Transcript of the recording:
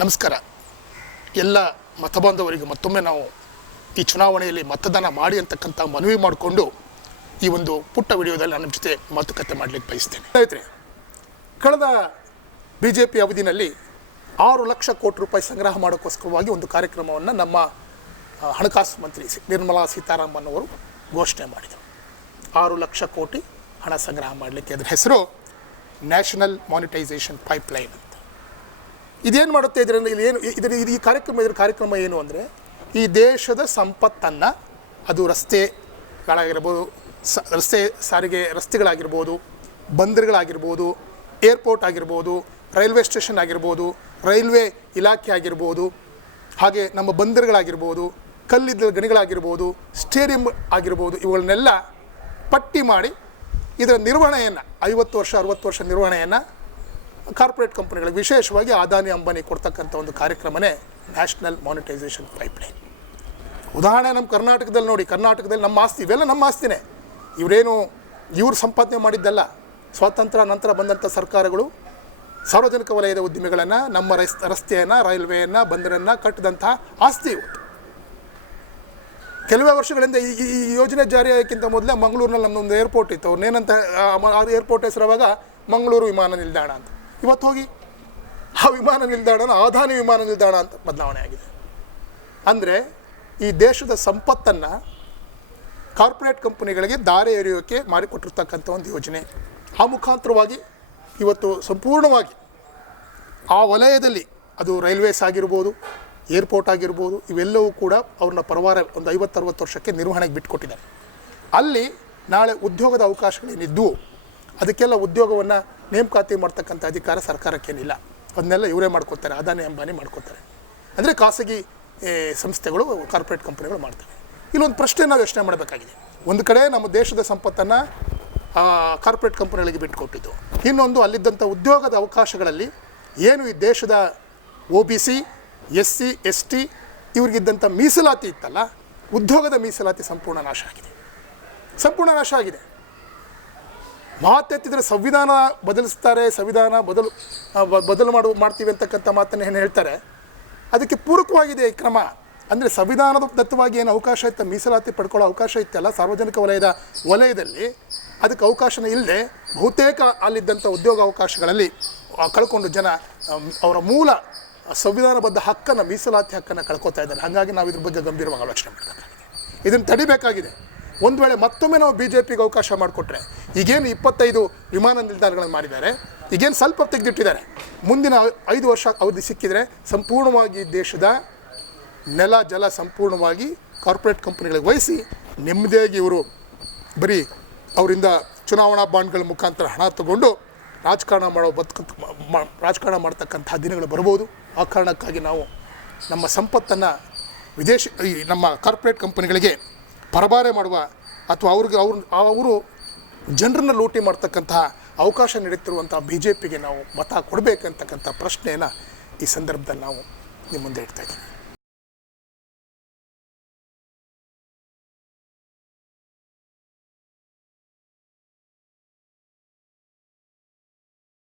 ನಮಸ್ಕಾರ. ಎಲ್ಲ ಮತಬಾಂಧವರಿಗೆ ಮತ್ತೊಮ್ಮೆ ನಾವು ಈ ಚುನಾವಣೆಯಲ್ಲಿ ಮತದಾನ ಮಾಡಿ ಅಂತಕ್ಕಂಥ ಮನವಿ ಮಾಡಿಕೊಂಡು ಈ ಒಂದು ಪುಟ್ಟ ವಿಡಿಯೋದಲ್ಲಿ ನಾನು ಜೊತೆ ಮಾತುಕತೆ ಮಾಡಲಿಕ್ಕೆ ಬಯಸ್ತೇನೆ. ಸ್ನೇಹಿತರೆ, ಕಳೆದ ಬಿ ಜೆ ಪಿ ಅವಧಿನಲ್ಲಿ ಆರು ಲಕ್ಷ ಕೋಟಿ ರೂಪಾಯಿ ಸಂಗ್ರಹ ಮಾಡೋಕ್ಕೋಸ್ಕರವಾಗಿ ಒಂದು ಕಾರ್ಯಕ್ರಮವನ್ನು ನಮ್ಮ ಹಣಕಾಸು ಮಂತ್ರಿ ನಿರ್ಮಲಾ ಸೀತಾರಾಮನ್ ಅವರು ಘೋಷಣೆ ಮಾಡಿದರು. ಆರು ಲಕ್ಷ ಕೋಟಿ ಹಣ ಸಂಗ್ರಹ ಮಾಡಲಿಕ್ಕೆ. ಅದರ ಹೆಸರು ನ್ಯಾಷನಲ್ ಮಾನಿಟೈಸೇಷನ್ ಪೈಪ್ಲೈನ್ ಇದೇನು ಮಾಡುತ್ತೆ ಇದರಲ್ಲಿ ಇಲ್ಲಿ ಏನು ಇದರ ಇದು ಈ ಕಾರ್ಯಕ್ರಮ ಇದ್ರ ಕಾರ್ಯಕ್ರಮ ಏನು ಅಂದರೆ ಈ ದೇಶದ ಸಂಪತ್ತನ್ನು, ಅದು ರಸ್ತೆಗಳಾಗಿರ್ಬೋದು, ಸ ರಸ್ತೆ ಸಾರಿಗೆ ರಸ್ತೆಗಳಾಗಿರ್ಬೋದು, ಬಂದರುಗಳಾಗಿರ್ಬೋದು, ಏರ್ಪೋರ್ಟ್ ಆಗಿರ್ಬೋದು, ರೈಲ್ವೆ ಸ್ಟೇಷನ್ ಆಗಿರ್ಬೋದು, ರೈಲ್ವೆ ಇಲಾಖೆ ಆಗಿರ್ಬೋದು, ಹಾಗೆ ನಮ್ಮ ಬಂದರುಗಳಾಗಿರ್ಬೋದು ಕಲ್ಲಿದ್ದ ಗಣಿಗಳಾಗಿರ್ಬೋದು, ಸ್ಟೇಡಿಯಂ ಆಗಿರ್ಬೋದು, ಇವುಗಳನ್ನೆಲ್ಲ ಪಟ್ಟಿ ಮಾಡಿ ಇದರ ನಿರ್ವಹಣೆಯನ್ನು, ಐವತ್ತು ವರ್ಷ, ಅರುವತ್ತು ವರ್ಷ ನಿರ್ವಹಣೆಯನ್ನು ಕಾರ್ಪೊರೇಟ್ ಕಂಪನಿಗಳಿಗೆ ವಿಶೇಷವಾಗಿ ಅದಾನಿ ಅಂಬಾನಿ ಕೊಡ್ತಕ್ಕಂಥ ಒಂದು ಕಾರ್ಯಕ್ರಮನೇ ನ್ಯಾಷನಲ್ ಮಾನಿಟೈಸೇಷನ್ ಪೈಪ್ಲೈನ್. ಉದಾಹರಣೆ ನಮ್ಮ ಕರ್ನಾಟಕದಲ್ಲಿ ನೋಡಿ, ಕರ್ನಾಟಕದಲ್ಲಿ ನಮ್ಮ ಆಸ್ತಿ, ಇವೆಲ್ಲ ನಮ್ಮ ಆಸ್ತಿನೇ. ಇವರೇನು ಇವ್ರು ಸಂಪಾದನೆ ಮಾಡಿದ್ದಲ್ಲ, ಸ್ವಾತಂತ್ರ್ಯ ನಂತರ ಬಂದಂಥ ಸರ್ಕಾರಗಳು, ಸಾರ್ವಜನಿಕ ವಲಯದ ಉದ್ದಿಮೆಗಳನ್ನು, ನಮ್ಮ ರಸ್, ರಸ್ತೆಯನ್ನು, ರೈಲ್ವೆಯನ್ನು, ಬಂದರನ್ನು ಕಟ್ಟಿದಂತಹ ಆಸ್ತಿ ಇವತ್ತು ಕೆಲವೇ ವರ್ಷಗಳಿಂದ ಈ, ಈ- ಯೋಜನೆ ಜಾರಿಯಾಗಕ್ಕಿಂತ ಮೊದಲೇ ಮಂಗಳೂರಿನಲ್ಲಿ ನಮ್ಮದೊಂದು ಏರ್ಪೋರ್ಟ್ ಇತ್ತು. ಅವ್ರನ್ನೇನಂತ ಆ ಏರ್ಪೋರ್ಟ್ ಹೆಸರವಾಗ ಮಂಗಳೂರು ವಿಮಾನ ನಿಲ್ದಾಣ ಅಂತ. ಇವತ್ತು ಹೋಗಿ, ಆ ವಿಮಾನ ನಿಲ್ದಾಣನ ಆಧಾನಿ ವಿಮಾನ ನಿಲ್ದಾಣ ಅಂತ ಬದಲಾವಣೆ ಆಗಿದೆ. ಅಂದರೆ ಈ ದೇಶದ ಸಂಪತ್ತನ್ನು ಕಾರ್ಪೊರೇಟ್ ಕಂಪನಿಗಳಿಗೆ ದಾರಿ ಎರೆಯೋಕ್ಕೆ ಮಾಡಿಕೊಟ್ಟಿರ್ತಕ್ಕಂಥ ಒಂದು ಯೋಜನೆ. ಆ ಮುಖಾಂತರವಾಗಿ ಇವತ್ತು ಸಂಪೂರ್ಣವಾಗಿ ಆ ವಲಯದಲ್ಲಿ ಅದು ರೈಲ್ವೇಸ್ ಆಗಿರ್ಬೋದು, ಏರ್ಪೋರ್ಟ್ ಆಗಿರ್ಬೋದು, ಇವೆಲ್ಲವೂ ಕೂಡ ಅವ್ರನ್ನ ಪರವಾರ ಒಂದು ಐವತ್ತರವತ್ತು ವರ್ಷಕ್ಕೆ ನಿರ್ವಹಣೆಗೆ ಬಿಟ್ಕೊಟ್ಟಿದ್ದಾರೆ. ಅಲ್ಲಿ ನಾಳೆ ಉದ್ಯೋಗದ ಅವಕಾಶಗಳೇನಿದ್ದವು ಅದಕ್ಕೆಲ್ಲ ಉದ್ಯೋಗವನ್ನು ನೇಮಕಾತಿ ಮಾಡ್ತಕ್ಕಂಥ ಅಧಿಕಾರ ಸರ್ಕಾರಕ್ಕೇನಿಲ್ಲ. ಅದನ್ನೆಲ್ಲ ಇವರೇ ಮಾಡ್ಕೋತಾರೆ ಅದಾನೆ ಅಂಬಾನಿ ಮಾಡ್ಕೋತಾರೆ ಅಂದರೆ ಖಾಸಗಿ ಸಂಸ್ಥೆಗಳು, ಕಾರ್ಪೊರೇಟ್ ಕಂಪನಿಗಳು ಮಾಡ್ತವೆ. ಇಲ್ಲೊಂದು ಪ್ರಶ್ನೆ ನಾವು ಯೋಚನೆ ಮಾಡಬೇಕಾಗಿದೆ. ಒಂದು ಕಡೆ ನಮ್ಮ ದೇಶದ ಸಂಪತ್ತನ್ನು ಕಾರ್ಪೊರೇಟ್ ಕಂಪನಿಗಳಿಗೆ ಬಿಟ್ಟುಕೊಟ್ಟಿದ್ದು ಇನ್ನೊಂದು ಅಲ್ಲಿದ್ದಂಥ ಉದ್ಯೋಗದ ಅವಕಾಶಗಳಲ್ಲಿ ಏನು ಈ ದೇಶದ O B C, S C, S T ಇವ್ರಿಗಿದ್ದಂಥ ಮೀಸಲಾತಿ ಇತ್ತಲ್ಲ, ಉದ್ಯೋಗದ ಮೀಸಲಾತಿ ಸಂಪೂರ್ಣ ನಾಶ ಆಗಿದೆ. ಸಂಪೂರ್ಣ ನಾಶ ಆಗಿದೆ. ಮಾತೆತ್ತಿದ್ರೆ ಸಂವಿಧಾನ ಬದಲಿಸ್ತಾರೆ, ಸಂವಿಧಾನ ಬದಲು ಬದಲು ಮಾಡು, ಮಾಡ್ತೀವಿ ಅಂತಕ್ಕಂಥ ಮಾತನ್ನು ಏನು ಹೇಳ್ತಾರೆ? ಅದಕ್ಕೆ ಪೂರಕವಾಗಿದೆ ಈ ಕ್ರಮ. ಅಂದರೆ ಸಂವಿಧಾನದ ದತ್ತವಾಗಿ ಏನು ಅವಕಾಶ ಇತ್ತು? ಮೀಸಲಾತಿ ಪಡ್ಕೊಳ್ಳೋ ಅವಕಾಶ ಇತ್ತಲ್ಲ? ಸಾರ್ವಜನಿಕ ವಲಯದ ವಲಯದಲ್ಲಿ ಅದಕ್ಕೆ ಅವಕಾಶನ ಇಲ್ಲದೆ ಬಹುತೇಕ ಅಲ್ಲಿದ್ದಂಥ ಉದ್ಯೋಗ ಅವಕಾಶಗಳಲ್ಲಿ ಕಳ್ಕೊಂಡು ಜನ ಅವರ ಮೂಲ ಸಂವಿಧಾನಬದ್ಧ ಹಕ್ಕನ್ನು, ಮೀಸಲಾತಿ ಹಕ್ಕನ್ನು ಕಳ್ಕೊತಾ ಇದ್ದಾರೆ. ಹಾಗಾಗಿ ನಾವು ಇದ್ರ ಬಗ್ಗೆ ಗಂಭೀರವಾಗಿ ಆಲೋಚನೆ ಮಾಡಬೇಕಾಗಿದೆ ಇದನ್ನು ತಡಿಬೇಕಾಗಿದೆ. ಒಂದು ವೇಳೆ ಮತ್ತೊಮ್ಮೆ ನಾವು ಬಿ ಜೆ ಪಿಗೆ ಅವಕಾಶ ಮಾಡಿಕೊಟ್ರೆ ಈಗೇನು ಇಪ್ಪತ್ತೈದು ವಿಮಾನ ನಿಲ್ದಾಣಗಳನ್ನು ಮಾಡಿದ್ದಾರೆ. ಈಗೇನು ಸ್ವಲ್ಪ ತೆಗೆದಿಟ್ಟಿದ್ದಾರೆ. ಮುಂದಿನ ಐದು ವರ್ಷ ಅವಧಿ ಸಿಕ್ಕಿದರೆ ಸಂಪೂರ್ಣವಾಗಿ ದೇಶದ ನೆಲ, ಜಲ ಸಂಪೂರ್ಣವಾಗಿ ಕಾರ್ಪೊರೇಟ್ ಕಂಪ್ನಿಗಳಿಗೆ ವಹಿಸಿ ನೆಮ್ಮದಿಯಾಗಿ ಇವರು ಬರೀ ಅವರಿಂದ ಚುನಾವಣಾ ಬಾಂಡ್ಗಳ ಮುಖಾಂತರ ಹಣ ತಗೊಂಡು ರಾಜಕಾರಣ ಮಾಡೋ ಬದುಕ ರಾಜಕಾರಣ ಮಾಡ್ತಕ್ಕಂಥ ದಿನಗಳು ಬರ್ಬೋದು. ಆ ಕಾರಣಕ್ಕಾಗಿ ನಾವು ನಮ್ಮ ಸಂಪತ್ತನ್ನು ವಿದೇಶಿ ನಮ್ಮ ಕಾರ್ಪೊರೇಟ್ ಕಂಪನಿಗಳಿಗೆ ಪರಬಾರೆ ಮಾಡುವ ಅಥವಾ ಅವ್ರಿಗೆ, ಅವ್ರ ಅವರು ಜನರನ್ನ ಲೂಟಿ ಮಾಡ್ತಕ್ಕಂತಹ ಅವಕಾಶ ನೀಡುತ್ತಿರುವಂಥ ಬಿ ಜೆ ಪಿಗೆ ನಾವು ಮತ ಕೊಡಬೇಕಂತಕ್ಕಂಥ ಪ್ರಶ್ನೆಯನ್ನು ಈ ಸಂದರ್ಭದಲ್ಲಿ ನಾವು ನಿಮ್ಮ ಮುಂದೆ ಇಡ್ತಾ ಇದ್ದೀವಿ.